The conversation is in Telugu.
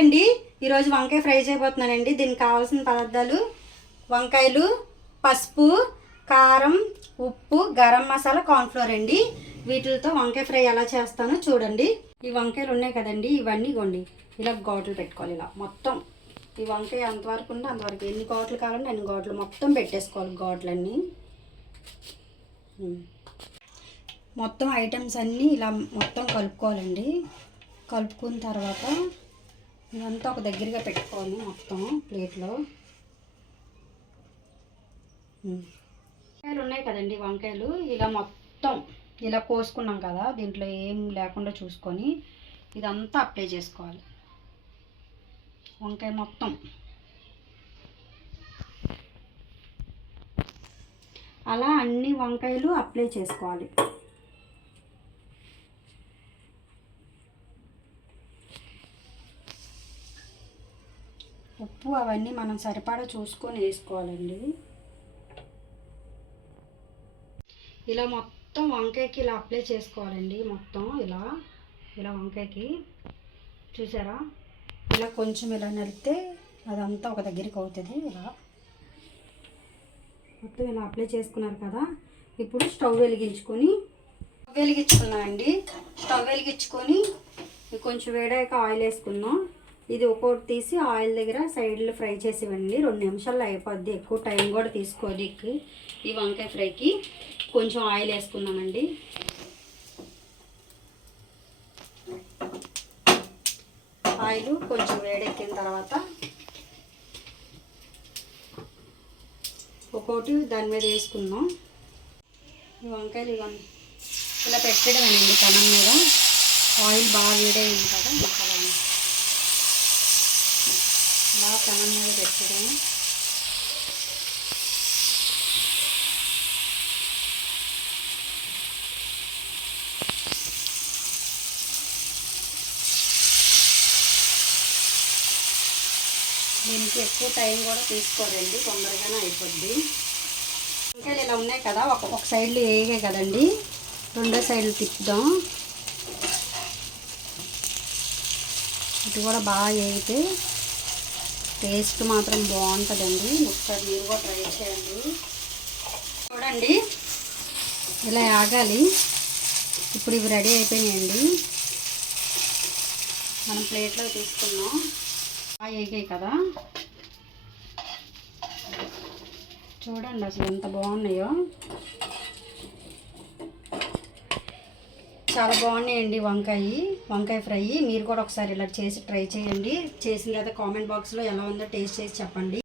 అండి. ఈరోజు వంకాయ ఫ్రై చేయబోతున్నానండి. దీనికి కావాల్సిన పదార్థాలు వంకాయలు, పసుపు, కారం, ఉప్పు, గరం మసాలా, కార్న్ఫ్లోర్ అండి. వీటితో వంకాయ ఫ్రై ఎలా చేస్తానో చూడండి. ఈ వంకాయలు ఉన్నాయి కదండి, ఇవన్నీ కొండి ఇలా ఘాట్లు పెట్టుకోవాలి. ఇలా మొత్తం ఈ వంకాయ అంతవరకు ఉంటే అంతవరకు ఎన్ని ఘాట్లు కావాలంటే అన్ని ఘాట్లు మొత్తం పెట్టేసుకోవాలి. ఘాట్లన్నీ మొత్తం ఐటమ్స్ అన్నీ ఇలా మొత్తం కలుపుకోవాలండి. కలుపుకున్న తర్వాత ఇదంతా ఒక దగ్గరగా పెట్టుకోవాలి. మొత్తం ప్లేట్లో వంకాయలు ఉన్నాయి కదండి, వంకాయలు ఇలా మొత్తం ఇలా కోసుకున్నాం కదా, దీంట్లో ఏం లేకుండా చూసుకొని ఇదంతా అప్లై చేసుకోవాలి. వంకాయ మొత్తం అలా అన్ని వంకాయలు అప్లై చేసుకోవాలి. ఉప్పు అవన్నీ మనం సరిపడా చూసుకొని వేసుకోవాలండి. ఇలా మొత్తం వంకాయకి ఇలా అప్లై చేసుకోవాలండి. మొత్తం ఇలా ఇలా వంకాయకి చూసారా, ఇలా కొంచెం ఇలా నలిపితే అదంతా ఒక దగ్గరికి అవుతుంది. ఇలా మొత్తం ఇలా అప్లై చేసుకున్నారు కదా. ఇప్పుడు స్టవ్ వెలిగించుకున్నామండి. స్టవ్ వెలిగించుకొని కొంచెం వేడాక ఆయిల్ వేసుకున్నాం. ఇది ఒక్కొక్కటి తీసి ఆయిల్ దగ్గర సైడ్లో ఫ్రై చేసి ఇవ్వండి. 2 నిమిషాల్లో అయిపోద్ది. ఎక్కువ టైం కూడా తీసుకోదు. ఈ వంకాయ ఫ్రైకి కొంచెం ఆయిల్ వేసుకున్నామండి. ఆయిల్ కొంచెం వేడెక్కిన తర్వాత ఒక్కొక్కటి దాని మీద వేసుకుందాం. ఈ వంకాయలు ఇవన్నీ ఇలా పెట్టడమేనండి పెనం మీద. ఆయిల్ బాగా వేడైంది కదా, మసాలా ఇలా పెనం మీద పెట్టడం. దీనికి ఎక్కువ టైం కూడా తీసుకోరండి, తొందరగానే అయిపోద్ది. వంకాయలు ఇలా ఉన్నాయి కదా, ఒక సైడ్లో వేగాయి కదండి, రెండో సైడ్లు తిప్పుదాం. ఇటు కూడా బాగా వేగితే టేస్ట్ మాత్రం బాగుంటుందండి. ఒకసారి మీరు కూడా ట్రై చేయండి. చూడండి ఇలా ఆగాలి. ఇప్పుడు ఇవి రెడీ అయిపోయాయండి. మనం ప్లేట్లో తీసుకున్నాం. బాగా వేగాయి కదా, చూడండి అసలు ఎంత బాగున్నాయో. చాలా బాగున్నాయండి వంకాయ ఫ్రై. మీరు కూడా ఒకసారి ఇలా చేసి ట్రై చేయండి. చేసిన తర్వాత కామెంట్ బాక్స్లో ఎలా ఉందో టేస్ట్ చేసి చెప్పండి.